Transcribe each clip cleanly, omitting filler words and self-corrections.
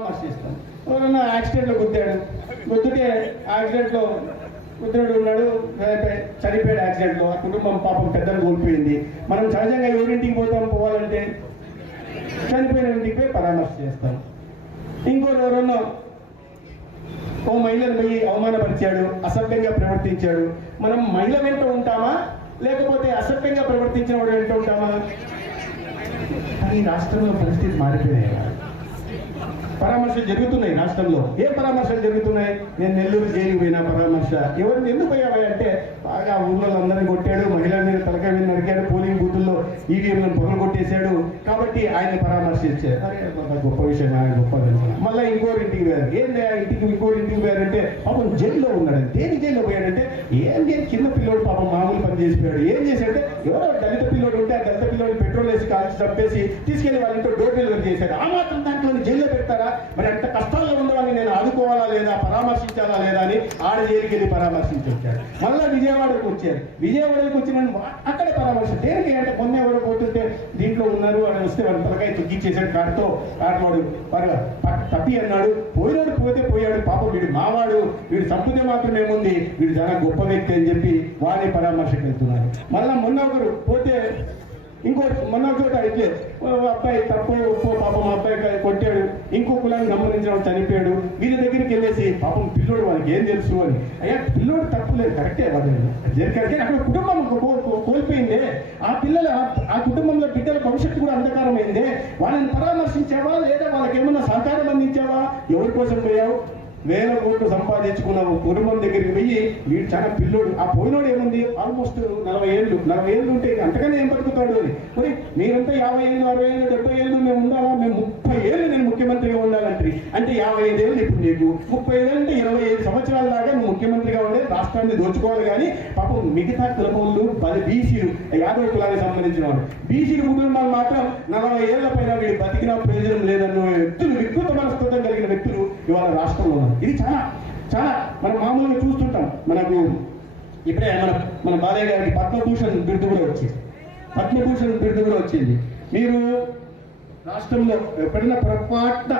పరామర్శిస్తాం. ఎవరన్నా యాక్సిడెంట్లో గుద్దితే యాక్సిడెంట్లో గుద్దినట్టు ఉన్నాడు, చనిపోయాడు యాక్సిడెంట్లో, ఆ కుటుంబం పాపం పెద్దలు కోల్పోయింది. మనం సహజంగా ఎవరింటికి పోవాలంటే చనిపోయిన ఇంటికి పోయి పరామర్శ చేస్తాం. ఇంకోరు ఎవరన్నా ఓ మహిళను పోయి అవమానపరిచాడు, అసభ్యంగా ప్రవర్తించాడు, మనం మహిళ వెంట ఉంటామా లేకపోతే అసభ్యంగా ప్రవర్తించిన వాడు వెంట ఉంటామా? ఈ రాష్ట్రంలో పరిస్థితి మారిపోయినాయి. పరామర్శలు జరుగుతున్నాయి రాష్ట్రంలో. ఏ పరామర్శలు జరుగుతున్నాయి? నేను నెల్లూరు జైలుకి పోయినా పరామర్శ. ఎవరిని ఎందుకు పోయావా అంటే, బాగా ఊళ్ళో అందరినీ కొట్టాడు, మహిళల మీద తలకాయ మీద నరికాడు, పోలింగ్ బూతుల్లో ఈవీఎంలను పొగలు కొట్టేశాడు కాబట్టి ఆయన పరామర్శించారు. అరే గొప్ప విషయం, ఆయన గొప్పది. మళ్ళీ ఇంకోరి ఇంటికి పోయారు. ఏంటి ఇంకోరి ఇంటికి పోయారంటే, పాపం జైల్లో ఉన్నాడు. దేని జైల్లో పోయాడంటే, ఏం చేసి చిన్న పిల్లోడు పాపం మామూలు పని చేసిపోయాడు. ఏం చేశాడంటే, ఎవరో దళిత పిల్లోడు ఉంటే ఆ దళిత పిల్లోడు పెట్రోల్ వేసి కాల్చి చంపేసి తీసుకెళ్లి వాళ్ళ ఇంట్లో డోర్ డెలివరీ చేశాడు. ఆ మాత్రం దాంట్లో జైల్లో పెడతారా? మరి అంత కష్టాల్లో ఉండవాలని నేను ఆదుకోవాలా లేదా, పరామర్శించాలా లేదా అని ఆడ జైలుకి వెళ్ళి పరామర్శించి వచ్చాడు. మళ్ళీ విజయవాడకు వచ్చారు. విజయవాడకు వచ్చి నన్ను అక్కడే పరామర్శ. దేనికి అంటే, మొన్న ఎవరో పోతుంటే దీంట్లో ఉన్నారు అని వస్తే వాళ్ళ తలకాయ తొక్కిచ్చేసాడు కాడుతో. కాడువాడు తప్పి అన్నాడు. పోయినాడు పోతే పోయాడు, పాపం వీడు మావాడు, వీడు చంపితే మాత్రం ఏముంది, వీడు చాలా గొప్ప వ్యక్తి అని చెప్పి వాడిని పరామర్శకు వెళ్తున్నారు. మళ్ళీ మొన్న ఒకరు పోతే మొన్న చోట అయితే అబ్బాయి తప్పో ఒప్పో పాపం అబ్బాయి కొట్టాడు, ఇంకో కులాన్ని సంబంధించిన చనిపోయాడు. వీళ్ళ దగ్గరికి వెళ్ళేసి పాపం పిల్లోడు వాళ్ళకి ఏం తెలుసు అని. అయ్యా పిల్లోడు తప్పులేదు, కరెక్టే కరెక్టే, అక్కడ కుటుంబం కోల్పోయిందే, ఆ పిల్లలు ఆ కుటుంబంలో బిడ్డల భవిష్యత్తు కూడా అంధకారమైందే. వాళ్ళని పరామర్శించావా లేదా వాళ్ళకి ఏమన్నా సహకారం అందించావా? ఎవరి కోసం పోయావు? వేల కోట్లు సంపాదించుకున్నావు, కుటుంబం దగ్గరికి పోయి వీడు చాలా పిల్లోడు. ఆ పోయినోడు ఏముంది, ఆల్మోస్ట్ 40 ఏళ్ళు ఉంటే అంతగానే ఏం బతుకుతాడు అని. మరి మీరంతా 50 ఏళ్ళు 60 ఏళ్ళు 70 ఏళ్ళు మేము ఉండాలా? మేము 30 ఏళ్ళు నేను ముఖ్యమంత్రిగా ఉండాలంటే, అంటే 55 ఏళ్ళు ఇప్పుడు నీకు 35 ఏళ్ళు అంటే 25 సంవత్సరాల దాకా నువ్వు ముఖ్యమంత్రిగా ఉండే రాష్ట్రాన్ని దోచుకోవాలి. కానీ పాపం మిగతా కులపంలు బీసీలు, యాదవ కులానికి సంబంధించిన వాళ్ళు, బీసీలు కుటుంబాలు మాత్రం 40 ఏళ్ల పైన వీడు బతికినా ప్రయోజనం లేదన్న వ్యక్తులు, వికృత మనస్తత్వం కలిగిన వ్యక్తులు ఇవాళ రాష్ట్రంలో ఉన్నారు. ఇది చాలా చాలా మనం మామూలుగా చూస్తుంటాం. మనకు ఇప్పుడే మన బాలయ్య గారికి పద్మభూషణ్ బిరుదు కూడా వచ్చింది. మీరు రాష్ట్రంలో ఎప్పుడైనా పొరపాటున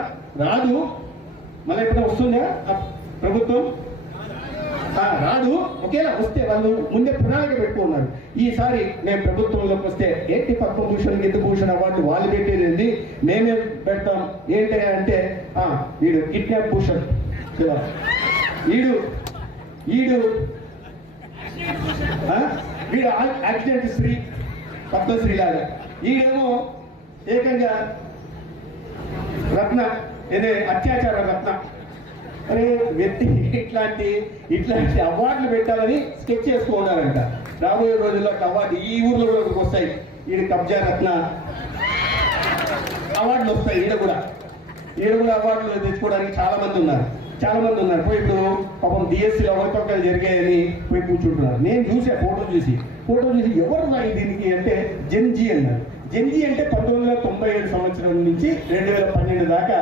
రాదు, మళ్ళీ ఎప్పుడైనా వస్తుందా ప్రభుత్వం? రాదు. ఒకేలా వస్తే వాళ్ళు ముందే ప్రణాళిక పెట్టుకున్నారు. ఈసారి మేము ప్రభుత్వంలోకి వస్తే ఏంటి పద్మభూషణ్ గిద్దభూషణ్ అవార్డు వాళ్ళు పెట్టేది మేమే పెడతాం. ఏంటి అంటే వీడు కిడ్నాప్ భూషణ్, వీడు యాక్సిడెంట్ శ్రీ, పద్మశ్రీ లాగా. వీడేమో ఏకంగా రత్న, ఏదే అత్యాచార రత్న. అరే వ్యక్తి ఇట్లాంటి అవార్డులు పెట్టాలని స్కెచ్ చేసుకున్నారంట. రాబోయే రోజుల్లో అవార్డు ఈ ఊర్లో కూడా వస్తాయి. వీడి కబ్జా రత్న అవార్డులు వస్తాయి. ఈడ కూడా అవార్డులు తెచ్చుకోవడానికి చాలా మంది ఉన్నారు. పోయి ఇప్పుడు పాపం డిఎస్సీలో అవకతవకలు జరిగాయని పోయి కూర్చుంటున్నారు. నేను చూసా ఫోటో చూసి ఎవరు దీనికి అంటే జెన్జీ అన్నారు. జెన్జీ అంటే 1997 సంవత్సరం నుంచి 2012 దాకా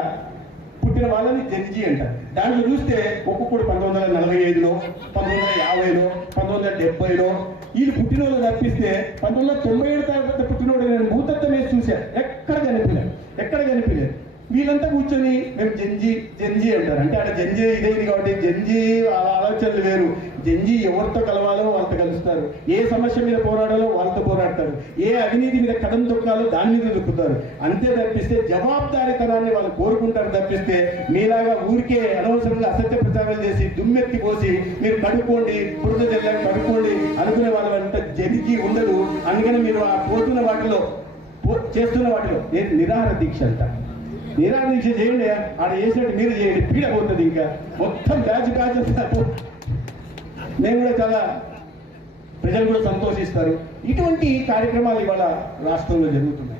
పుట్టిన వాళ్ళని జెన్జీ అంటారు. దాంట్లో చూస్తే ఒక్కొక్కడు 1945లో, 1950లో, 1970లో వీళ్ళు పుట్టిన వాళ్ళు తప్పిస్తే 1997 తర్వాత పుట్టినోడు నేను భూతత్వం వేసి చూశాను. ఎక్కడ కనిపించలేదు. వీళ్ళంతా కూర్చొని మేము జెన్జీ అంటారు. అంటే అక్కడ జెన్జీ ఇదేది కాబట్టి జెన్జీ ఆలోచనలు వేరు. జెన్జీ ఎవరితో కలవాలో వాళ్ళతో కలుస్తారు, ఏ సమస్య మీద పోరాడాలో వాళ్ళతో పోరాడతారు, ఏ అవినీతి మీద కదం తొక్కాలో దాని మీద దొక్కుతారు. అంతే తప్పిస్తే జవాబుదారీతనాన్ని వాళ్ళు కోరుకుంటారు తప్పిస్తే మీలాగా ఊరికే అనవసరంగా అసత్య ప్రచారాలు చేసి దుమ్మెత్తి పోసి మీరు కడుక్కోండి, బురద జల్లాన్ని కడుక్కోండి అనుకునే వాళ్ళ అంతా జెన్జీ ఉండదు. అందుకని మీరు ఆ పోతున్న వాటిలో చేస్తున్న వాటిలో నిరాహార దీక్ష అంటారు. నిరాహార దీక్ష చేయండి, ఆడ చేసినట్టు మీరు చేయండి, పీడ పోతుంది. ఇంకా మొత్తం బ్యాచ్ నేను కూడా చాలా ప్రజలు కూడా సంతోషిస్తారు. ఇటువంటి కార్యక్రమాలు ఇవాళ రాష్ట్రంలో జరుగుతున్నాయి.